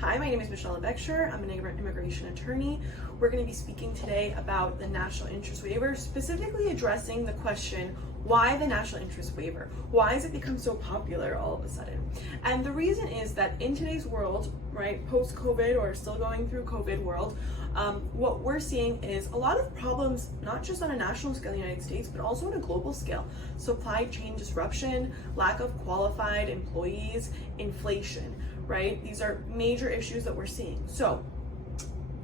Hi, my name is Michelle Beckshire. I'm an immigration attorney. We're going to be speaking today about the National Interest Waiver, specifically addressing the question, why the National Interest Waiver? Why has it become so popular all of a sudden? And the reason is that in today's world, right, post-COVID or still going through COVID world, what we're seeing is a lot of problems, not just on a national scale in the United States, but also on a global scale. Supply chain disruption, lack of qualified employees, inflation, right? These are major issues that we're seeing. So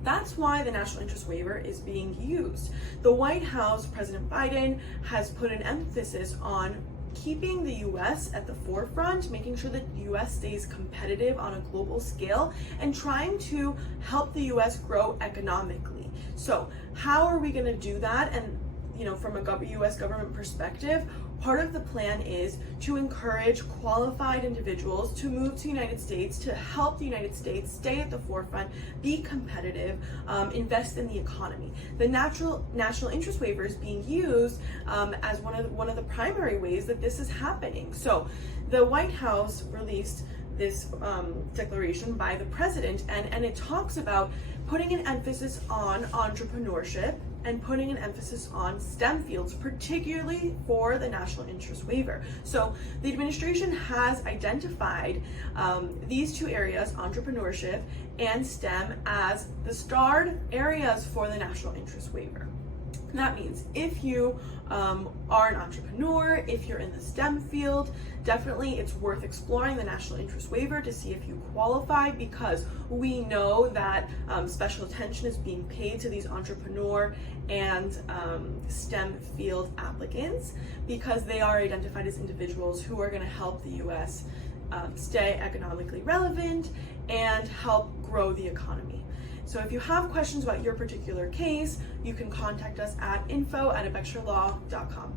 that's why the National Interest Waiver is being used. The White House, President Biden, has put an emphasis on keeping the US at the forefront, making sure that the US stays competitive on a global scale, and trying to help the US grow economically. So how are we going to do that? And from a US government perspective, part of the plan is to encourage qualified individuals to move to the United States, to help the United States stay at the forefront, be competitive, invest in the economy. The National Interest Waiver is being used as one of the primary ways that this is happening. So the White House released this declaration by the president, and it talks about putting an emphasis on entrepreneurship and putting an emphasis on STEM fields, particularly for the National Interest Waiver. So the administration has identified these two areas, entrepreneurship and STEM, as the starred areas for the National Interest Waiver. And that means if you are an entrepreneur, if you're in the STEM field, definitely it's worth exploring the National Interest Waiver to see if you qualify, because we know that special attention is being paid to these entrepreneur and STEM field applicants, because they are identified as individuals who are going to help the US stay economically relevant and help grow the economy. So if you have questions about your particular case, you can contact us at info@abexurelaw.com.